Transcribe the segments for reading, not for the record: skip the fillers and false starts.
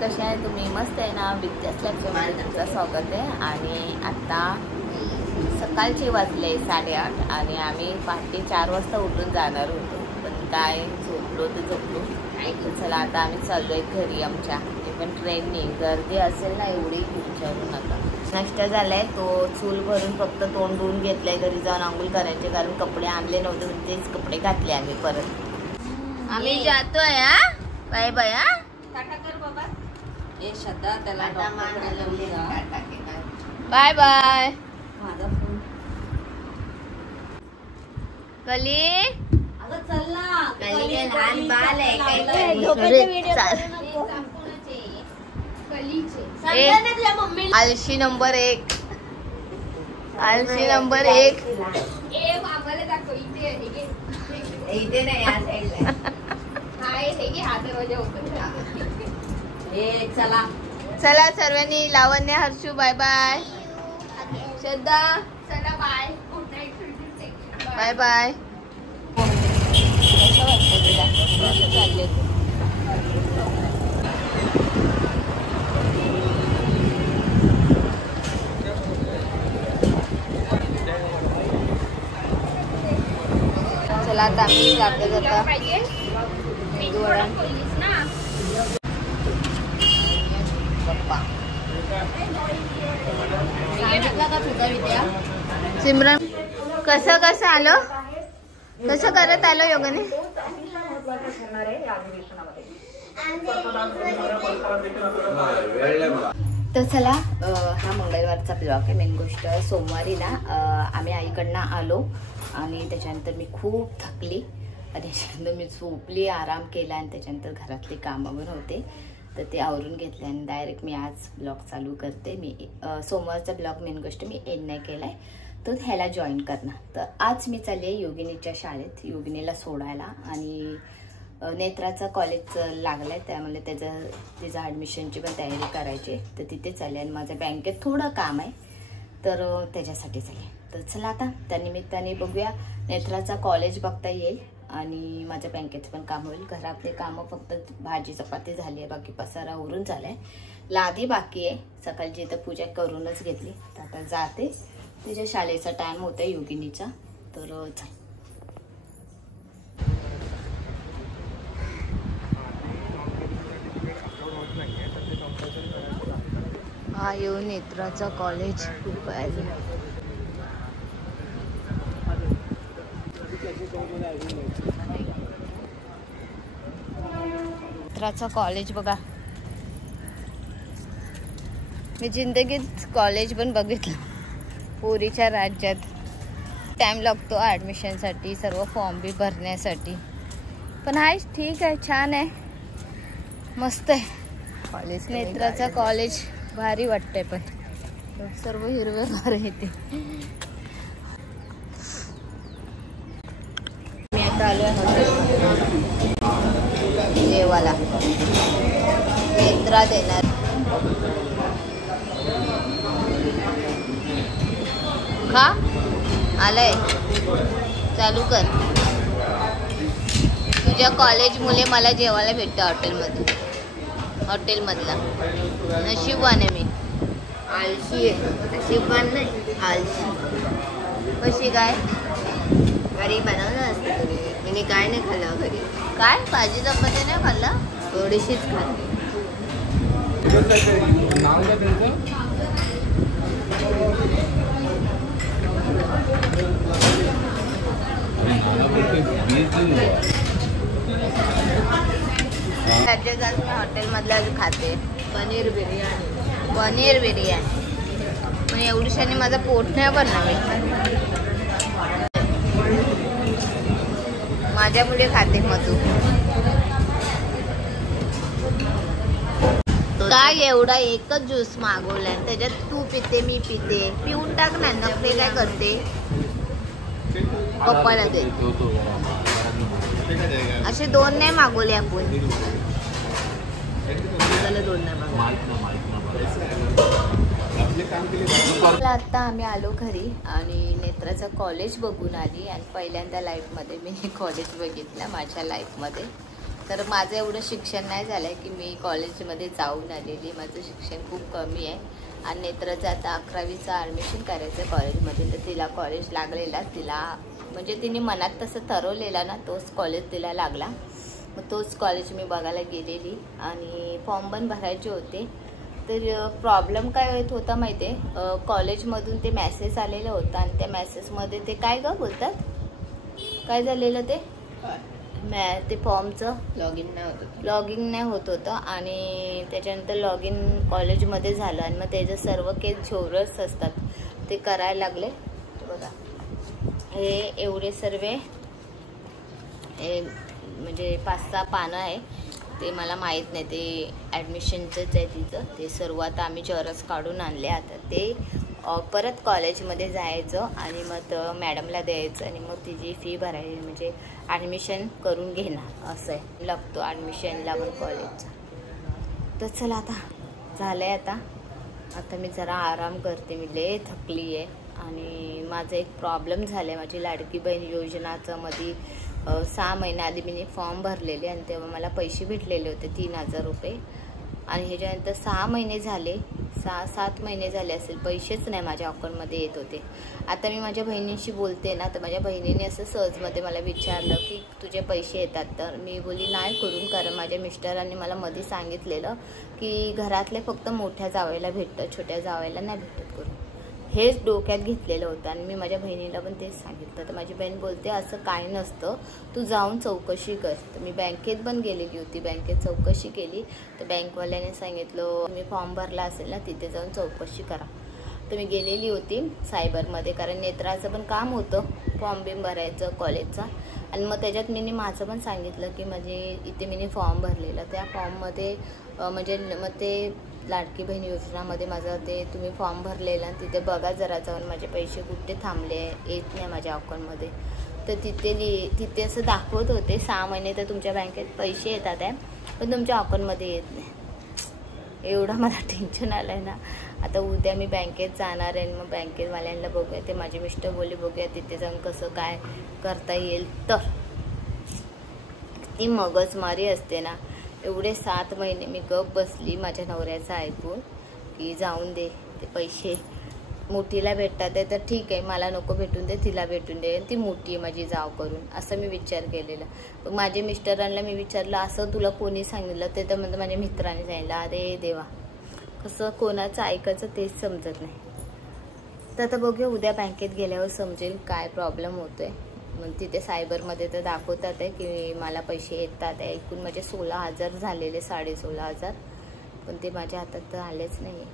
कशा आहे तुम्ही? मस्त आहे ना? बिगजास्ट लाईफमध्ये तुमचं स्वागत आहे. आणि आता सकाळचे वाजले 8:30 आणि आम्ही पहाटे 4 वाजता उठून जाणार होतो, पण काय झोपलो तर झोपलो. चला आता आम्ही चाललोय घरी आमच्या. पण ट्रेननी गर्दी असेल ना एवढी विचारू नका. नाश्ता झालाय, तो चूल भरून फक्त तोंड धुवून घेतलंय. घरी जाऊन आंघोळ करायचे कारण कपडे आणले नव्हते, म्हणजे तेच कपडे घातले आम्ही परत. आम्ही जातोय. हा बाय बाय. हा टाटा कर बाबा. हे श्रद्धा त्याला बाय बाय. कली अगं चल ना, कली काय लहान बाल आहे काय? झोपेचे व्हिडिओ आलशी नंबर 1, आलशी नंबर 1. ए मामाला दाखव इथे. इथे नाही, या साईडला हाय. हे की हा दरवाजा ओपन करा. ए चला चला सर्वांनी. Lavanya, Harshu bye bye. श्रद्धा चला bye. Good night. Bye bye. कसं वाटतं तुला? कसं चालले तू? चला आता आम्ही जाता जाता मेदूवडा. सिमरन कसं आलो? कसं करत आलो योगाने? तर चला, हा मंगळवारचा ब्लॉग आहे. मेन गोष्ट सोमवारी ना आम्ही आईकडनं आलो आणि त्याच्यानंतर मी खूप थकली आणि त्याच्यानंतर मी झोपली, आराम केला आणि त्याच्यानंतर घरातली कामं पण होते तर ते आवरून घेतले आणि डायरेक्ट मी आज ब्लॉग चालू करते. मी सोमवारचा ब्लॉग मेन गोष्ट मी एंड नाही केलाय, तर ह्याला जॉईन करणार. तर आज मी चालले योगिनीच्या शाळेत योगिनीला सोडायला. आणि नेत्राचा कॉलेज लागलाय त्यामुळे तिचा ॲडमिशनची पण तयारी करायची, तर तिथे चालले. आणि माझ्या बँकेत थोडं काम आहे तर त्याच्यासाठी चालले. तर चला आता त्यानिमित्ताने बघूया. नेत्राचा कॉलेज बघता येईल आणि माझ्या बँकेचं पण काम होईल. घरातले कामं फक्त भाजी चपाती झाली आहे, बाकी पसारा उरून झालाय. लादी बाकी आहे. सकाळची इथं पूजा करूनच घेतली. तर आता जाते. तिच्या शाळेचा टाइम होता योगिनीचा, तर चल. हा येऊ नेत्राचा कॉलेज. नेत्राचा कॉलेज बघा. मी जिंदगीत कॉलेज पण बघितलं. पोरीच्या राज्यात टाइम लागतो ॲडमिशनसाठी, सर्व फॉर्म बी भरण्यासाठी. पण आहे ठीक आहे, छान आहे, मस्त आहे कॉलेज. नेत्राचा कॉलेज भारी वाटतंय, पण सर्व हिरवेगार येते. मी आता आलो आहे जेवायला. नेत्रा देणार. खा आलंय, चालू कर. तुझ्या कॉलेज मुले मला जेवायला भेटतं हॉटेलमधला. नशीबवान आहे मी. आळशी आहे, नशीबवान नाही, आळशी. कशी काय? घरी बनवलं असतं घरी. मी काय नाही खाल्लं घरी. काय भाजी चपाती नाही खाल्लं? थोडीशीच खाल्ली. राज्यात मी हॉटेलमधला खाते पनीर बिर्याणी. पण एवढीशाने माझं पोट नाही भरणार. माझ्यामुळे खाते मधू. काय एवढा एकच ज्यूस मागवलाय, त्याच्यात तू पिते मी पिते. पिऊन टाक ना, नखरे काय करते. पप्पाला दे. असे 2 नाही मागवले आपण. त्याला 2 नाही मागवले. आता आम्ही आलो घरी आणि नेत्राचं कॉलेज बघून आली आणि पहिल्यांदा लाईफमध्ये मी कॉलेज बघितलं माझ्या लाईफमध्ये. तर माझं एवढं शिक्षण नाही झालं आहे की मी कॉलेजमध्ये जाऊन आलेली. माझं शिक्षण खूप कमी आहे आणि नेत्राचं आता 11वीचं ॲडमिशन करायचं कॉलेजमध्ये. तर तिला कॉलेज लागलेला, तिला म्हणजे तिने मनात तसं ठरवलेला ना, तोच कॉलेज तिला लागला. मग तोच कॉलेज मी बघायला गेलेली आणि फॉर्म पण भरायचे होते. तर प्रॉब्लेम काय होत होता माहिती आहे, कॉलेजमधून ते मॅसेज आलेलं होतं आणि त्या मॅसेजमध्ये ते काय गं बोलतात, काय झालेलं ते ते फॉर्मचं लॉगिन नाही होत होतं आणि त्याच्यानंतर लॉगिन कॉलेजमध्ये झालं आणि मग त्याचं सर्व केस झोरस असतात ते करायला लागले. बघा हे एवढे सर्व म्हणजे 5-6 पानं आहे. ते मला माहीत नाही, ते ॲडमिशनचंच आहे तिचं. ते सर्व आता आम्ही चरस काढून आणले. आता ते परत कॉलेजमध्ये जायचं आणि मग मॅडमला द्यायचं आणि मग तिची फी भरायची, म्हणजे ॲडमिशन करून घेणार असं आहे. लागतो ॲडमिशनला पण कॉलेजचा. तर चला आता झालं आहे. आता मी जरा आराम करते. मी लय थकली आहे आणि माझा एक प्रॉब्लेम झाला आहे. माझी लाडकी बहीण योजनाचं मध्ये 6 महिन्याआधी मी फॉर्म भरलेले आणि तेव्हा मला पैसे भेटलेले होते 3000 रुपये आणि ह्याच्यानंतर 6 महिने झाले, 6-7 महिने झाले असेल, पैसेच नाही माझ्या अकाउंटमध्ये येत होते. आता मी माझ्या बहिणीशी बोलते ना, तर माझ्या बहिणीने असं सहजमध्ये मला विचारलं की तुझे पैसे येतात. तर मी बोलली नाही करून, कारण माझ्या मिस्टरांनी मला मध्ये सांगितलेलं की घरातले फक्त मोठ्या जावयाला भेटतं, छोट्या जावयाला नाही भेटत करून. हेच डोक्यात घेतलेलं होतं आणि मी माझ्या बहिणीला पण तेच सांगितलं. तर माझी बहीण बोलते असं काय नसतं, तू जाऊन चौकशी कर. तर मी बँकेत पण गेलेली होती, बँकेत चौकशी केली. तर बँकवाल्याने सांगितलं मी फॉर्म भरला असेल ना तिथे जाऊन चौकशी करा. तर मी गेलेली होती सायबरमध्ये, कारण नेत्राचं पण काम होतं फॉर्म बिम भरायचं कॉलेजचा. आणि मग त्याच्यात मी माझं पण सांगितलं की म्हणजे इथे मी फॉर्म भरलेला, त्या फॉर्ममध्ये म्हणजे मग ते लाडकी बहीण योजनामध्ये माझं ते तुम्ही फॉर्म भरलेला तिथे बघा जरा जाऊन माझे पैसे कुठे थांबले, येत नाही माझ्या अकाउंटमध्ये. तर तिथे असं दाखवत होते 6 महिने तर तुमच्या बँकेत पैसे येतात आहे पण तुमच्या अकाउंटमध्ये येत नाही. एवढं मला टेन्शन आलं आहे ना. आता उद्या मी बँकेत जाणार आहे, मग बँकेवाल्यांना बघूया. ते माझे मिस्टर बोलले बघूया तिथे जाऊन कसं काय करता येईल. तर ती मगजमारी असते ना. एवढे 7 महिने मी गप बसली माझ्या नवऱ्याचं ऐकून की जाऊन दे, ते पैसे मोठीला भेटतात आहे तर ठीक आहे, मला नको भेटून दे, तिला भेटून दे, ती मोठी आहे माझी जाव करून, असं मी विचार केलेला. पण माझ्या मिस्टरांना मी विचारलं असं तुला कोणी सांगितलं, ते तर म्हणजे माझ्या मित्राने सांगितलं. अरे देवा, कसं कोणाचं ऐकायचं तेच समजत नाही. तर आता बघूया उद्या बँकेत गेल्यावर समजेल काय प्रॉब्लेम होतो आहे. मग तिथे सायबरमध्ये तर दाखवतात आहे की मला पैसे येतात आहे. एकूण माझे 16,000 झालेले, 16,500, पण ते माझ्या हातात तर आलेच नाही.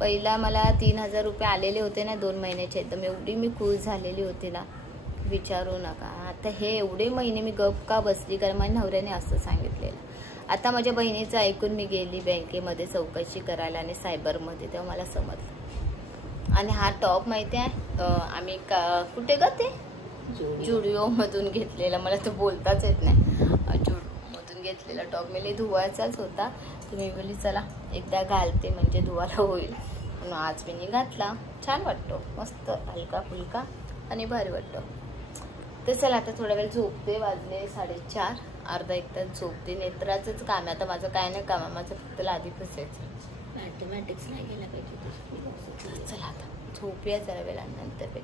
पहिला मला 3,000 रुपये आलेले होते ना 2 महिन्याचे, एकदम एवढी मी खुश झालेली होती ना, विचारू नका. आता हे एवढे महिने मी गप का बसली, कारण माझ्या नवऱ्याने असं सांगितलेलं. आता माझ्या बहिणीचं ऐकून मी गेली बँकेमध्ये चौकशी करायला आणि सायबरमध्ये, तेव्हा मला समजलं. आणि हा टॉप माहिती आहे आम्ही कुठे ग ते जुडिओमधून घेतलेला, मला तर बोलताच येत नाही. जुडिओमधून घेतलेला टॉप मी धुवायचाच होता. तुम्ही बोलली चला एकदा घालते म्हणजे धुवायला होईल, म्हणून आज मी घातला. छान वाटतो, मस्त हलका फुलका आणि भारी वाटतो. तर चला आता थोडा वेळ झोपते. वाजले 4:30, अर्धा 1 तास झोपते. नेत्राचंच काम आहे आता माझं, काय नाही काम आहे माझं, फक्त लादी पुसायचं. मॅथमॅटिक्स नाही गेला पाहिजे. चला आता झोपूया जरा वेळानंतर.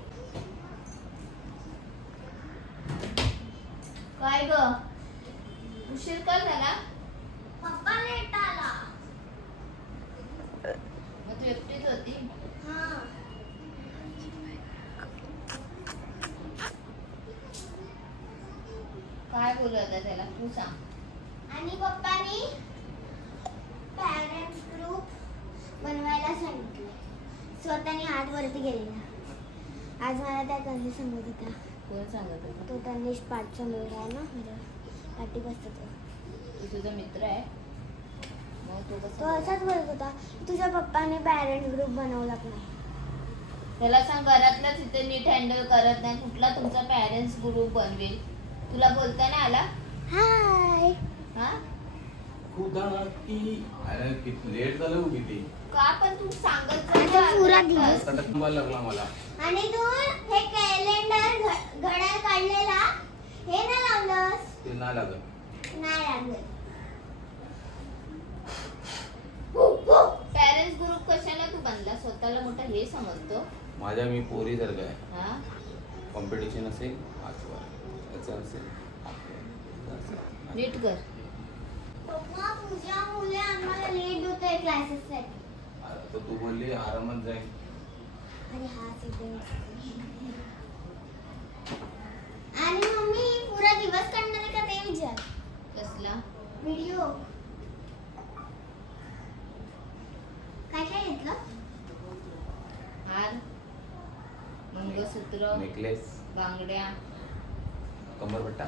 काय ग उशीर का झाला? पप्पा लेट आला. मग तू एकटीच होती? काय बोलत होता त्याला तू सांग. आणि पप्पानी पॅरेंट्स ग्रुप बनवायला सांगितलं. स्वतःने हात वरती गेलेला. आज मला त्या त्यांनी सांगत होता. कोण सांगत होता? तो तनिष पाठचा मुलगा आहे ना, माझ्या पाठी बसतो तो. तुझा मित्र आहे मग तो असाच बोलत होता तुझ्या पप्पाने पॅरेंट्स ग्रुप बनवला नाही. त्याला सांग घरातलं तिथे नीट हँडल करत नाही, कुठला तुमचा पॅरेंट्स ग्रुप बनवेल. तुला बोलता नाही आला? हाय. हा खूप की अरे किती लेट झालं हो किती. का पण तू सांगत आता पुरा दिवस. तटकंबा लागला मला. आणि तू हे कॅलेंडर घड्याळ काढलेला हे ना लावलंस? ते नाही लागत. नाही लागलं. पॅरेंट्स ग्रुप कशाला तू बनला? स्वतःला मोठं हे समजतो. माझ्या मी पोरी जर काय हा कॉम्पिटिशन असेल आजवर त्याचं असेल नीट कर. पप्पा तुझ्यामुळे आम्हाला लेट होतोय क्लासेससाठी. तर तू बोलली आरामात जाईल. आणि हा आणि मम्मी पुरा दिवस काढणार आहे का ते विचार. कसला व्हिडिओ काय काय घेतलं? हार, मंगळसूत्र, नेकलेस, बांगड्या, कमरपट्टा.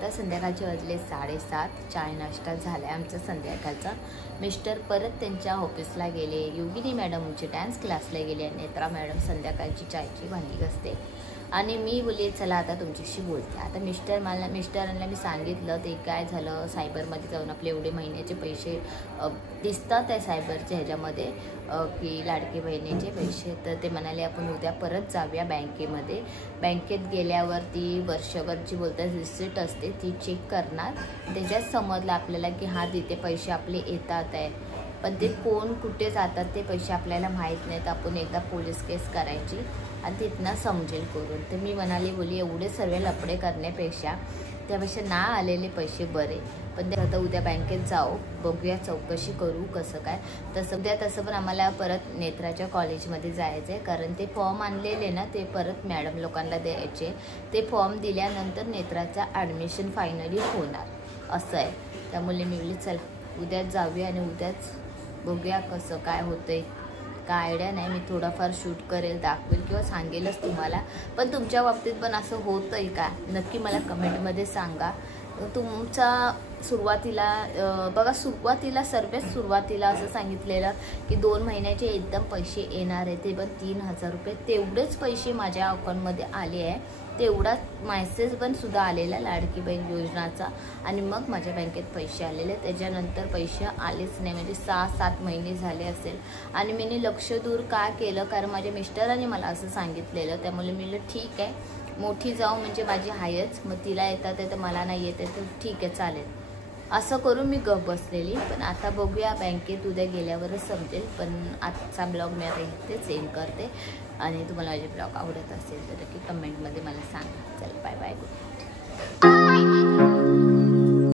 तर संध्याकाळचे वाजले 7:30. चाय नाश्ता झाला आहे आमचा संध्याकाळचा. मिस्टर परत त्यांच्या ऑफिसला गेले. योगिनी मॅडम आमचे डान्स क्लासला गेले. नेत्रा मॅडम संध्याकाळची चायची भांडी घासते. आणि मी बोलले चला आता तुमच्याशी बोलते. आता मिस्टरांना मी सांगितलं ते काय झालं, सायबरमध्ये जाऊन आपले एवढे महिन्याचे पैसे दिसतात आहे सायबरच्या ह्याच्यामध्ये की लाडकी बहिणीचे पैसे. तर ते म्हणाले आपण उद्या परत जाऊया बँकेमध्ये. बँकेत गेल्यावरती वर्षभरची बोलतात रिसिट असते ती चेक करणार. त्याच्यात समजलं आपल्याला की हा तिथे पैसे आपले येतात आहे, पण ते कोण कुठे जातात ते पैसे आपल्याला माहीत नाही. तर आपण एकदा पोलीस केस करायची आणि तिथनं समजेल करून. तर मी म्हणाले बोली एवढे सर्व लफडे करण्यापेक्षा त्यापेक्षा ना आलेले पैसे बरे. पण ते आता उद्या बँकेत जाऊ, बघूया, चौकशी करू कसं काय. तसं पण आम्हाला परत नेत्राच्या कॉलेजमध्ये जायचं आहे, कारण ते फॉर्म आणलेले ना ते परत मॅडम लोकांना द्यायचे. ते फॉर्म दिल्यानंतर नेत्राचं ॲडमिशन फायनली होणार असं आहे. त्यामुळे मी बोलली चला उद्याच जाऊया आणि उद्याच बघूया कसं काय होतंय. काय आयडिया नाही. मी थोडाफार शूट करेल, दाखवेल किंवा सांगेलच तुम्हाला. पण तुमच्या बाबतीत पण असं होतं आहे का नक्की मला कमेंटमध्ये सांगा. तुमचा सुरुवातीला बघा, सर्वात सुरुवातीला असं सांगितलेलं की 2 महिन्याचे एकदम पैसे येणार आहे, ते पण 3,000 रुपये. तेवढेच पैसे माझ्या अकाउंटमध्ये आले आहे. तेवढाच मेसेज पण सुद्धा आलेला लाडकी बहीण योजनाचा. आणि मग माझ्या बँकेत पैसे आलेले. त्याच्यानंतर पैसे आलेच नाही, म्हणजे 6-7 महिने झाले असेल. आणि मी लक्ष दूर का केलं, कारण माझ्या मिस्टरांनी मला असं सांगितलेलं. त्यामुळे मी ठीक आहे मोठी जाऊ म्हणजे माझी आहेच, मग तिला येतात आहे तर मला नाही येत आहे तर ठीक आहे चालेल असं करून मी गप बसलेली. पण आता बघूया बँकेत उद्या गेल्यावरच समजेल. पण आजचा ब्लॉग मी आता इथेच एंड करते. आणि तुम्हाला माझे ब्लॉग आवडत असेल तर नक्की कमेंटमध्ये मला सांगा. चला.